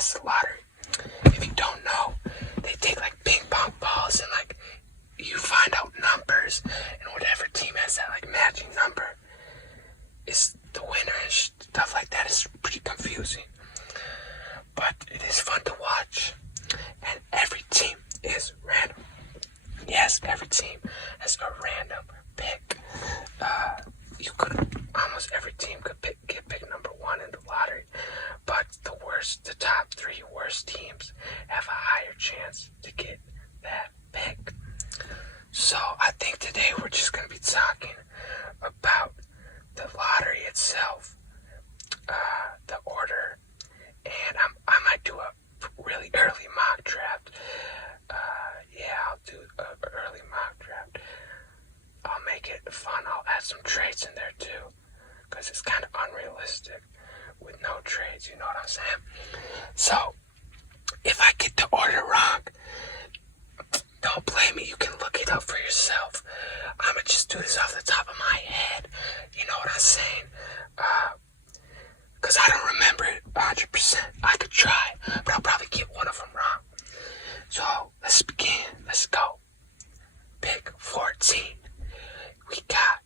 That's the lottery. If you don't know, they take like ping pong balls and like you find out numbers, and whatever team has that like matching number is the winner and stuff like that. Is pretty confusing, but it is fun to watch. And every team is random. Yes, every team has a random pick. Almost every team could get pick number 1 in the lottery, but the top 3 worst teams have a higher chance to get that pick. So I think today we're just going to be talking about the lottery itself, the order, and I might do a really early mock draft. I'll do an early mock draft. I'll make it fun. I'll add some trades in there too, because it's kind of unrealistic with no trades, you know what I'm saying? So, if I get the order wrong, don't blame me. You can look it up for yourself. I'm going to just do this off the top of my head. You know what I'm saying? Because I don't remember it 100%. I could try, but I'll probably get one of them wrong. So, let's begin. Let's go. Pick 14. We got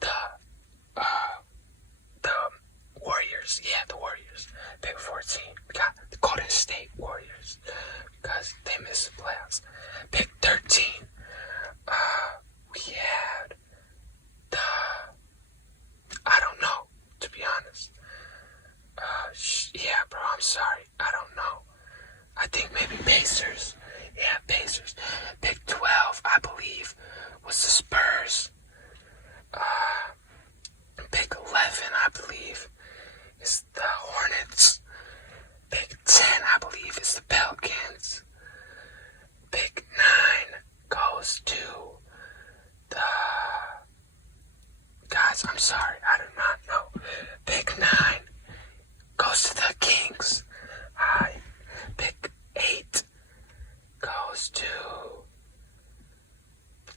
the Warriors. Yeah, the Warriors. Pick 14. We got the Golden State Warriors because they missed the playoffs. Pick 13. We had I don't know, to be honest. Yeah, bro, I'm sorry. I don't know. I think maybe Pacers. Yeah, Pacers. Pick 12, I believe, was the Spurs. Pick 11, I believe, is the Hornets. Pick 10, I believe, is the Pelicans. Pick 9 goes to the... Guys, I'm sorry, I do not know. Pick 9 goes to the Kings. Pick 8 goes to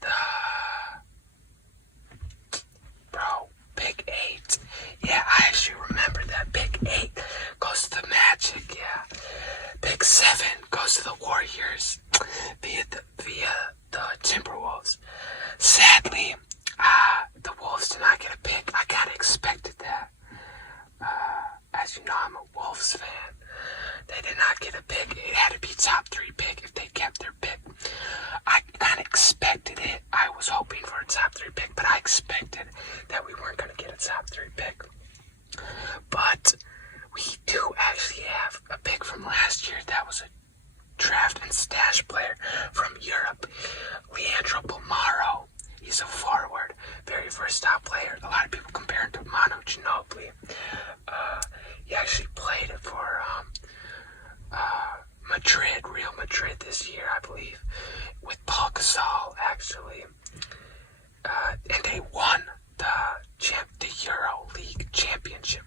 the... Bro, pick 8. Yeah, I actually remember that. Pick 8 goes to the Magic, yeah. Pick 7 goes to the Warriors via the Timberwolves. Sadly, the Wolves did not get a pick. I kind of expected that. As you know, I'm a Wolves fan. They did not get a pick. It had to be top 3 pick if they kept their pick. I kind of expected it. I was hoping for a top 3 pick, but I expected that we weren't going to get a top 3 pick. But we do actually have a pick from last year. That was a draft and stash player from Europe, Leandro Bolmaro. He's a forward, very versatile player. A lot of people compare him to Manu Ginobili. He actually played it for Real Madrid this year, I believe, with Paul Gasol, actually. And they won the Euro League championship.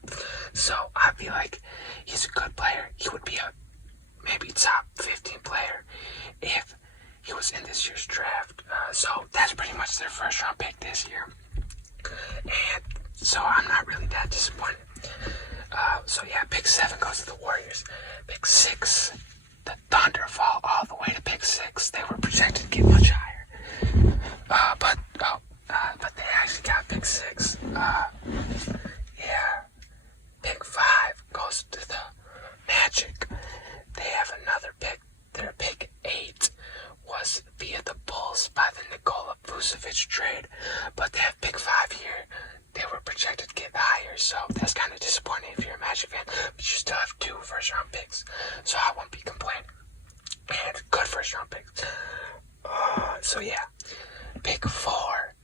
So I feel like he's a good player. He would be a maybe top 15 player if he was in this year's draft. So that's pretty much their first round pick this year. And so I'm not really that disappointed. Pick 7 goes to the Warriors. Pick 6, the Thunder fall all the way to pick 6. They were projected to get much higher. But they actually got pick 6. Pick 5 goes to the Magic. They have another pick. Their pick 8 was via the Bulls by the Nikola Vucevic trade. But they have pick 5 here. They were projected to get higher, so that's kind of disappointing if you're a Magic fan. But you still have 2 first-round picks, so I won't be complaining. And good first-round picks. Pick 4,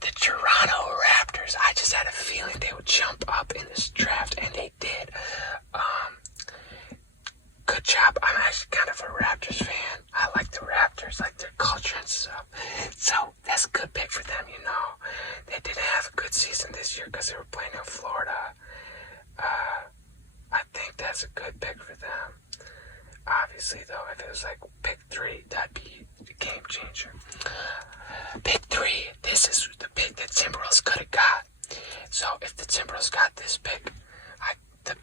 the Toronto Raptors. I just had a feeling they would jump up in this draft, and they did. Good job. I'm actually kind of a Raptors fan. I like the Raptors, like their culture and stuff. So that's a good pick for them, you know. They didn't have a good season this year because they were playing in Florida. I think that's a good pick for them. Obviously, though, if it was like pick 3, that'd be a game changer. Pick 3, this is the pick that Timberwolves could have got. So if the Timberwolves got this pick, the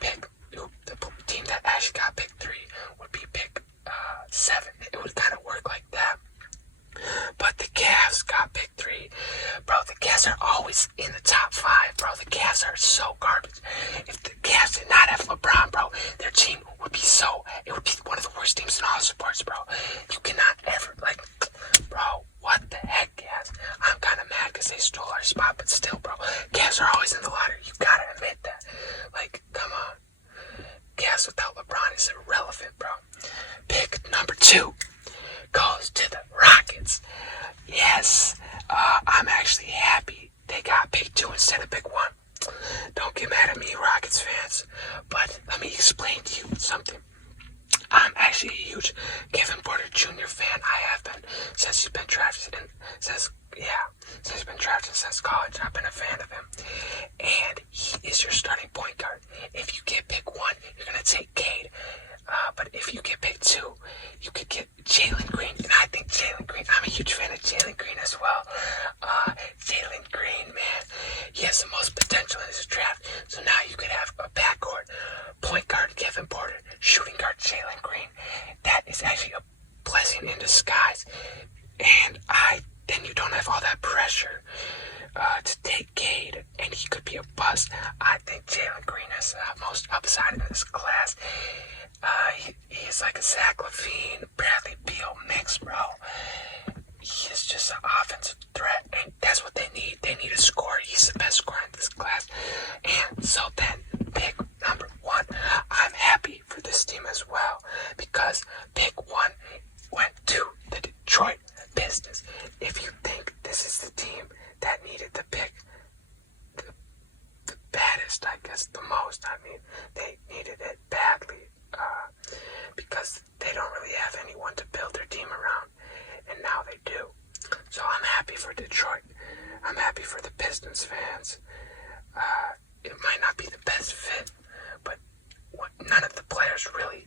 team that actually got pick on is irrelevant, bro. Pick number 2 goes to the Rockets. Yes, I'm actually happy they got pick 2 instead of pick 1. Don't get mad at me, Rockets fans, but let me explain to you something. I'm actually a huge Kevin Porter Jr. fan. I have been since he's been drafted since he's been drafted since college. I've been a fan of him. And he is your starting point guard. If you get pick 1, you're gonna take Cade. But if you get pick 2, you could get Jalen Green. And I think Jalen Green, I'm a huge fan of Jalen Green as well. Jalen Green, man, he has the most potential in this draft. So now you could have a backcourt, point guard Kevin Porter, shooting guard Jalen Green. That is actually a blessing in disguise. And then you don't have all that pressure to take Cade, and he could be a bust. I think Jalen Green has the most upside in this class. He's like a Zach LaVine, Bradley Beal mix, bro. He is just an offensive threat, and that's what they need. They need a scorer. He's the best scorer in this class. And so then, pick number 1. I'm happy for this team as well, because pick 1 went to the Detroit Pistons. If you think this is the team that needed to pick the baddest, I guess, the most, I mean, they needed it badly, because they don't really have anyone to build their team around, and now they do. So I'm happy for Detroit. I'm happy for the Pistons fans. It might not be the best fit, but none of the players really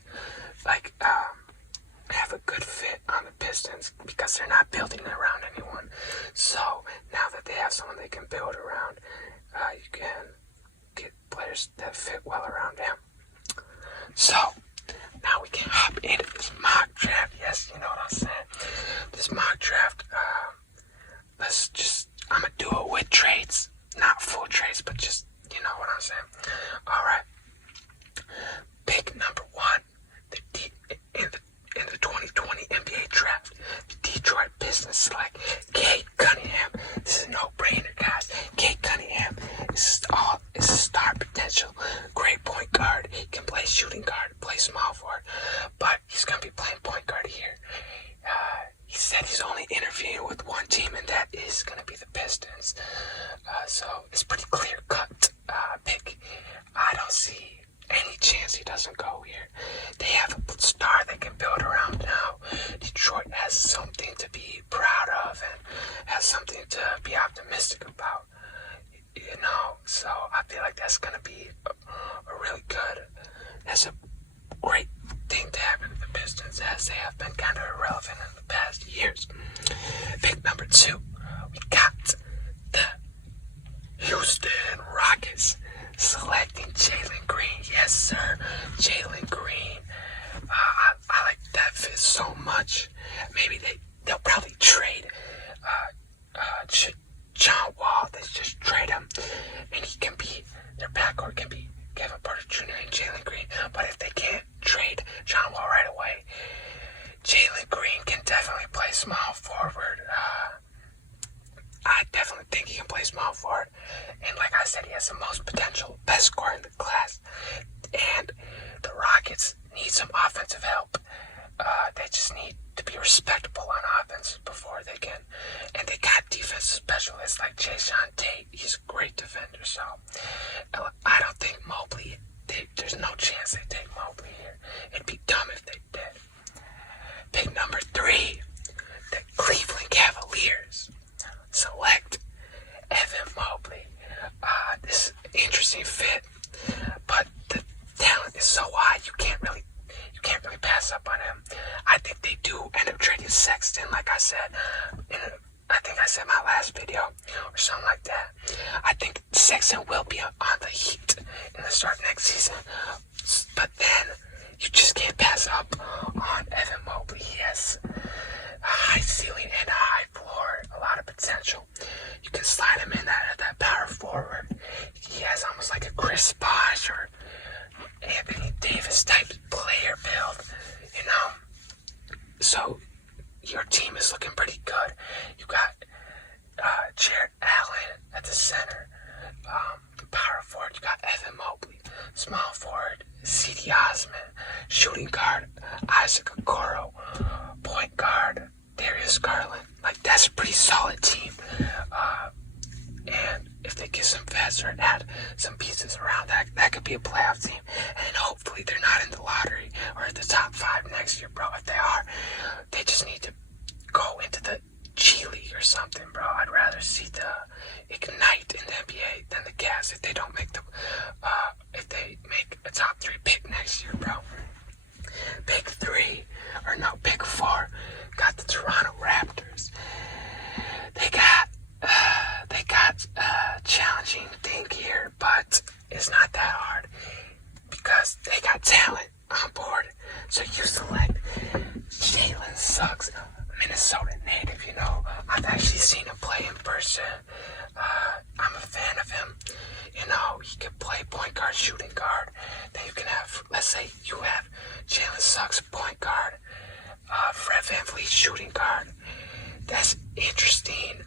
have a good fit on the Pistons, because they're not building around anyone. So now that they have someone they can build around, you can get players that fit well around them. So now we can hop into this mock draft. Yes, you know what I'm saying. This mock draft, I'm gonna do it with trades, not full trades, but just, you know what I'm saying. All right. Pick number 1, in the 2020 NBA draft, the Detroit Pistons select Cade Cunningham. This is a no-brainer, guys. Cade Cunningham is a star potential, great point guard. He can play shooting guard, play small forward, but he's gonna be playing point guard here. He said he's only interviewing with one team, and that is gonna be the Pistons. So it's pretty clear-cut pick. I don't see any chance he doesn't go here. They have a star they can build around now. Detroit has something to be proud of and has something to be optimistic about. You know, so I feel like that's going to be a really good, that's a great thing to happen to the Pistons, as they have been kind of irrelevant in the past years. Pick number 2, we got the Houston Rockets selecting Jalen Green. Yes, sir, Jalen Green. I like that fit so much. Maybe they'll probably trade John Wall. They just trade him, and he can be, their backcourt can be Kevin Porter Jr. and Jalen Green. But if they can't trade John Wall right away, Jalen Green can definitely play small forward. I definitely think he can play small forward. And like I said, he has the most potential, best scorer in the class. And the Rockets need some offensive help. They just need to be respectable on offense before they can. And they got defensive specialists like Jason Tate. He's a great defender. So I don't think Mobley, there's no chance they take Mobley here. It'd be dumb if they did. Pick number 3, the Cleveland Cavaliers select Evan Mobley. This is an interesting fit, but the talent is so high you can't really pass up on him. I think they do end up trading Sexton, like I said. I think I said my last video or something like that. I think Sexton will be on the Heat in the start of next season, but then you just can't pass up on Evan Mobley. He has a high ceiling and a high floor, a lot of potential. You can slide him in that power forward. He has almost like a Chris Bosh or Anthony Davis type player build, you know. So your team is looking pretty good. You got Jarrett Allen at the center. Power forward, you got Evan Mobley. Small forward, C.D. Osman. shooting guard, Isaac Okoro, point guard, Darius Garland. Like, that's a pretty solid team. And if they get some vets or add some pieces around that could be a playoff team. And hopefully they're not in the lottery or at the top 5 next year, bro. If they are, they just need to go into the G League or something, bro. I'd rather see the Ignite in the NBA than the Gas if they don't make if they make a top 3 pick next year, bro. Pick 4 got the Toronto Raptors. They got a challenging thing here, but it's not that hard because they got talent on board. So you select Jalen Suggs, Minnesota native. I've actually seen him play in person. I'm a fan of him. He can play point guard, shooting guard. Then you can have, let's say you have Jalen Suggs, point guard, Fred VanVleet, shooting guard. That's interesting.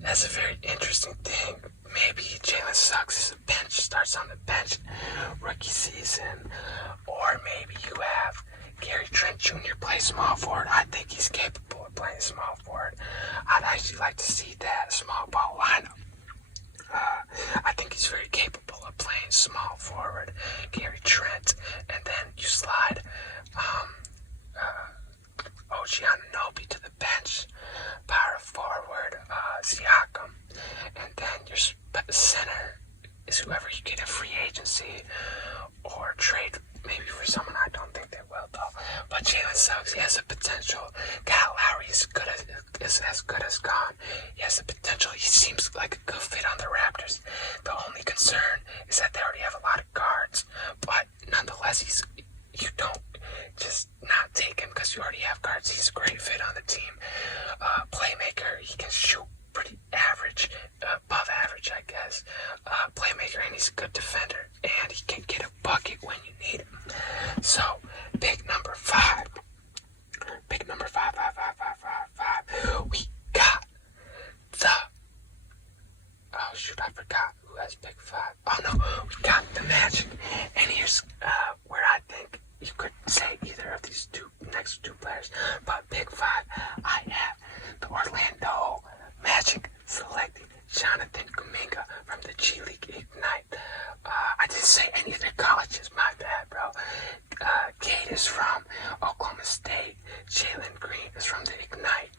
That's a very interesting thing. Maybe Jalen Suggs is a bench, starts on the bench rookie season. Or maybe you have Gary Trent Jr. play small forward. I think he's capable of playing small forward. I'd actually like to see that small ball lineup. I think he's very capable of playing small forward, Gary Trent, and then you slide OG Anunoby to the bench, power forward, Siakam, and then your center is whoever you get in free agency or trade maybe for someone. I don't think they will though. But Jalen Suggs, he has a potential. Kyle Lowry is as good as gone. He has the potential. He seems like a good fit on the Raptors. The only concern is that they already have a lot of guards, but nonetheless, you don't just not take him because you already have guards. He's a great fit on the team. Playmaker, he can shoot pretty average, above average, I guess. Playmaker, and he's a good defender, and he can get a bucket when you need him. So, pick number 5. Pick number 5. We got the. Oh shoot, I forgot who has pick 5. Oh no, we got the Magic, and here's where I think you could say either of these next two players, but pick 5, I have the Orlando Magic selecting Jonathan Kuminga from the G League Ignite. I didn't say any of their colleges, my bad, bro. Cade is from Oklahoma State. Jalen Green is from the Ignite.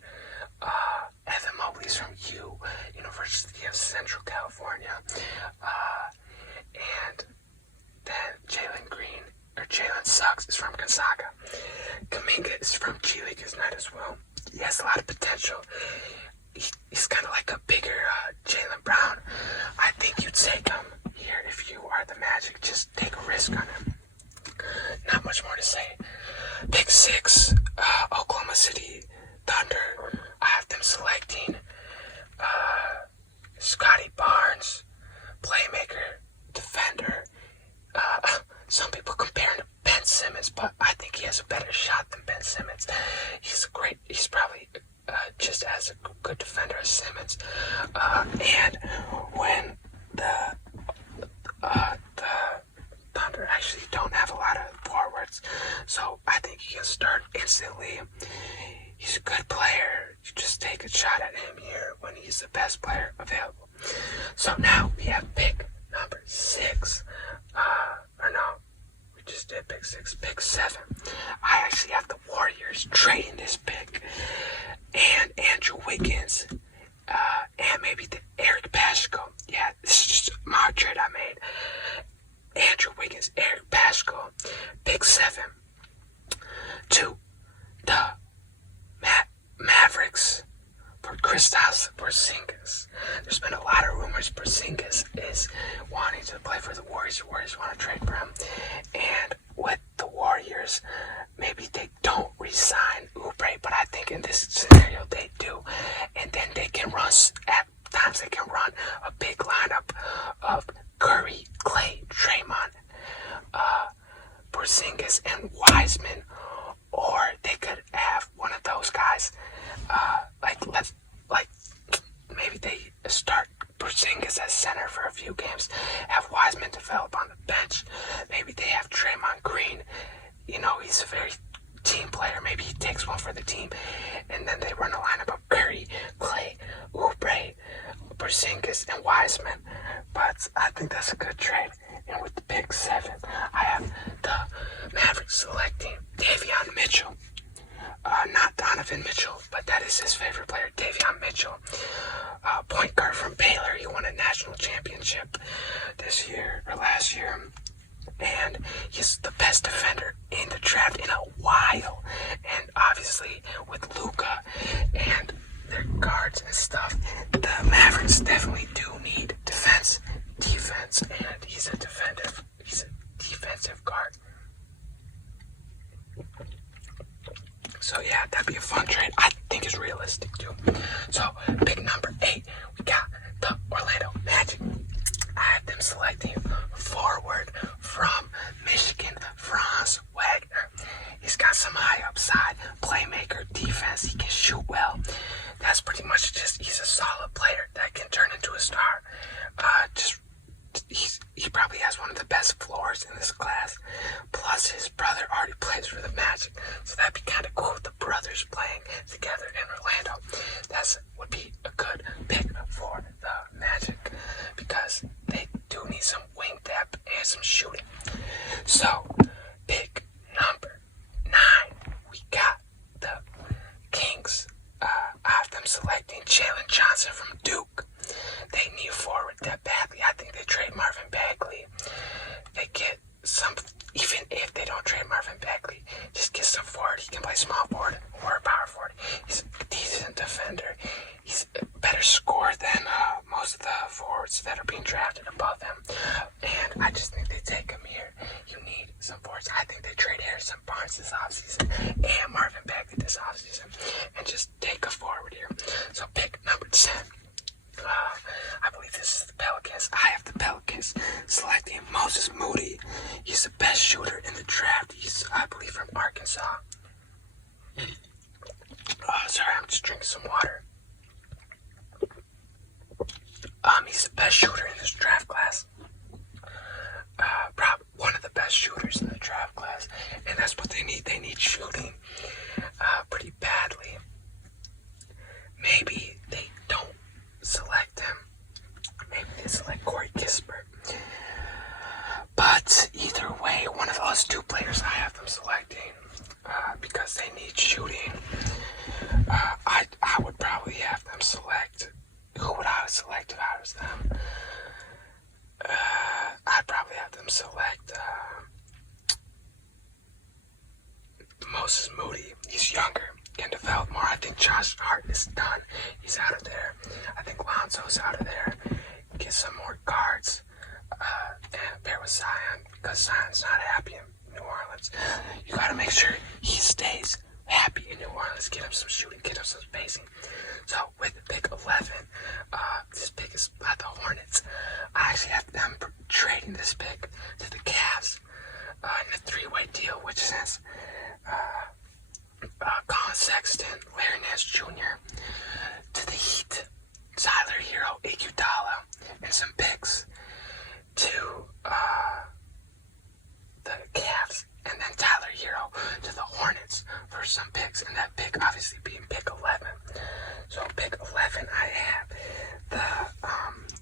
Evan Mobley's from University of Central California. And then Jalen Suggs is from Gonzaga. Kuminga is from G League Ignite as well. He has a lot of potential. He's kind of like a bigger Jaylen Brown. I think you'd take him here if you are the Magic. Just take a risk on him. Not much more to say. Pick 6, Oklahoma City Thunder. I have them selecting Scotty Barnes, playmaker, defender. Some people compare him to Ben Simmons, but I think he has a better shot than Ben Simmons. He's probably just as a good defender as Simmons. And when the Thunder actually don't have a lot of forwards, so I think he can start instantly. He's a good player. You just take a shot at him here when he's the best player available. So now we have pick number 6. We just did pick 6. Pick 7. I actually have the Warriors trading this pick. And Andrew Wiggins. And maybe the Eric Paschall. Yeah, this is just a mock trade I made. Andrew Wiggins, Eric Paschall. Pick 7. To the Mavericks for Kristaps Porzingis. There's been a lot of rumors Porzingis is wanting to play for the Warriors. The Warriors want to trade for him. And with the Warriors, maybe they don't re-sign Oubre, but I think in this scenario they do. And then they can run, at times they can run a big lineup of Curry, Clay, Draymond, Porzingis, and Wiseman. Or they could have one of those guys, maybe they start Porzingis as center for a few games. Have Wiseman develop on the bench. Maybe they have Draymond Green. He's a very team player. Maybe he takes one for the team. And then they run a lineup of Curry, Clay, Oubre, Porzingis, and Wiseman. But I think that's a good trade. And with the pick 7, I have the Mavericks selecting Davion Mitchell. Not Donovan Mitchell, but that is his favorite player, Davion Mitchell. Point guard from Baylor. He won a national championship last year. And he's the best defender in the draft in a while. And obviously, with Luka and their guards and stuff, the Mavericks definitely do need defense, and he's a defensive guard. So yeah, that'd be a fun trade. I think it's realistic too. So pick number 8, we got the Orlando Magic. I have them selecting forward from Michigan, Franz Wagner. He's got some high upside, playmaker, defense. He can shoot well. That's pretty much he's a solid player that can turn into a star. He probably has one of the best floors in this class. Plus, his brother already plays for the Magic, so that'd be kind of cool with the brothers playing together in Orlando. That would be a good pick for the Magic because they do need some wing depth and some shooting. So, pick number 9, we got the Kings. I have them selecting Jalen Johnson from Duke. They need a forward that badly. I think they trade Marvin Bagley. They get some, even if they don't trade Marvin Bagley, just get some forward. He can play small forward or power forward. He's a decent defender. He's a better scorer than most of the forwards that are being drafted above him. And I just think they take him here. You need some forwards. I think they trade Harrison Barnes this offseason and Marvin Bagley this offseason and just take a forward here. So pick number 10. I believe this is the Pelicans. I have the Pelicans selecting Moses Moody. He's the best shooter in the draft. He's, I believe, from Arkansas. Sorry, I'm just drinking some water. He's the best shooter in this draft class. Probably one of the best shooters in the draft class. And that's what they need. They need shooting pretty badly. Maybe they don't select him. Maybe they select Corey Kispert. But either way, one of those two players I have them selecting because they need shooting. I would probably have them select. Who would I select if I was them? I'd probably have them select Moses Moody. He's younger, can develop more. I think Josh Hart is done. He's out of there. I think Lonzo's out of there. Get some more guards. And pair with Zion because Zion's not happy in New Orleans. You gotta make sure he stays happy in New Orleans. Get him some shooting, get him some spacing. So with pick 11, this pick is by the Hornets. I actually have them trading this pick to the Cavs in a 3-way deal, which says Colin Sexton, Larry Nance Jr. to the Heat, Tyler Hero, Iguodala, and some picks to the Cavs, and then Tyler Hero to the Hornets for some picks, and that pick obviously being pick 11. So pick 11, I have the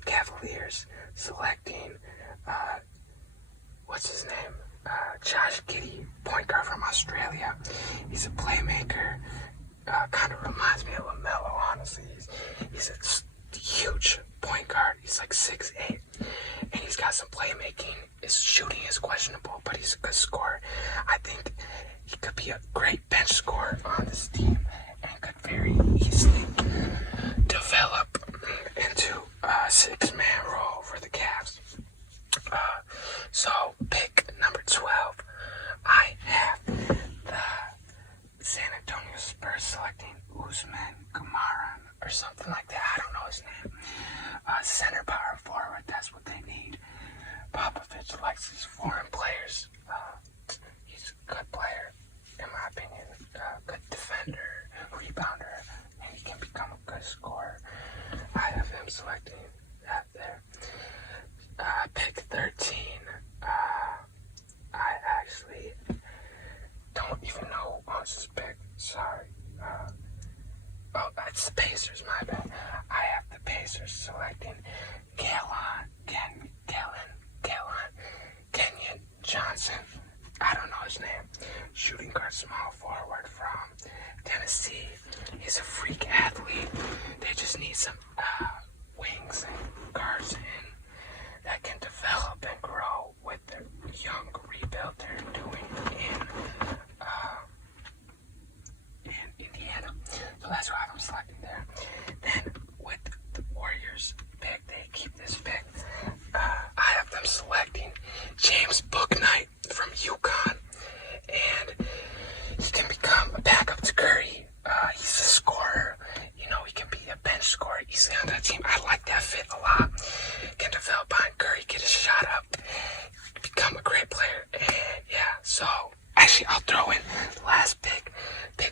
Cavaliers selecting what's his name? Josh Giddey, point guard from Australia. He's a playmaker. Kind of reminds me of LaMelo, honestly. He's a huge point guard. He's like 6'8", and he's got some playmaking. His shooting is questionable, but he's a good scorer. I think he could be a great bench scorer on this team and could very easily develop into a 6-man role for the Cavs. So pick number 12, I have the San Antonio Spurs selecting Usman Garuba or something like that. I don't know his name. Center power forward, that's what they need. Popovich likes these foreign players. He's a good player, in my opinion. Good defender, rebounder, and he can become a good scorer. I have him selecting that Jones's pick. Sorry. It's the Pacers, my bad. I have the Pacers selecting Kenyon Johnson. I don't know his name. Shooting guard, small forward from Tennessee. He's a freak athlete. They just need some wings and guards that can develop and grow with the young rebuild they're doing in Indiana. So that's why I'm selecting there. Then with the Warriors pick, they keep this pick. I have them selecting James Bouknight from UConn, and he can become a backup to Curry. He's a scorer. He can be a bench scorer easily on that team. I like that fit a lot. Can develop behind Curry, get his shot up, become a great player. And yeah, so actually I'll throw in the last pick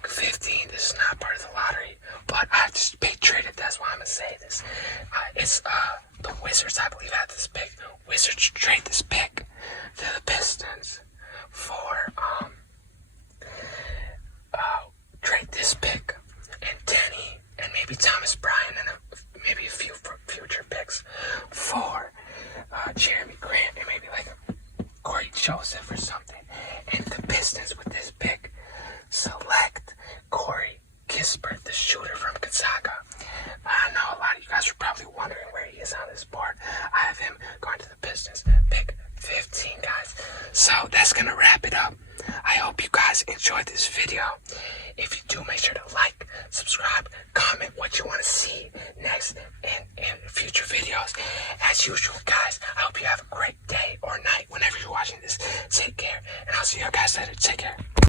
15. This is not part of the lottery, but I just paid traded. That's why I'm gonna say this. It's the Wizards, I believe, had this pick. Wizards trade this pick to the Pistons for trade this pick and Denny and maybe Thomas Bryant and maybe a few future picks for Jeremy Grant and maybe like Corey Joseph or something. And the Pistons with this pick select Corey Kispert, the shooter from Gonzaga. I know a lot of you guys are probably wondering where he is on this board. I have him going to the Pistons, pick 15, guys. So that's gonna wrap it up. I hope you guys enjoyed this video. If you do, make sure to like, subscribe, comment what you want to see next in future videos. As usual, guys, I hope you have a great day or night whenever you're watching this. Take care, and I'll see you guys later. Take care.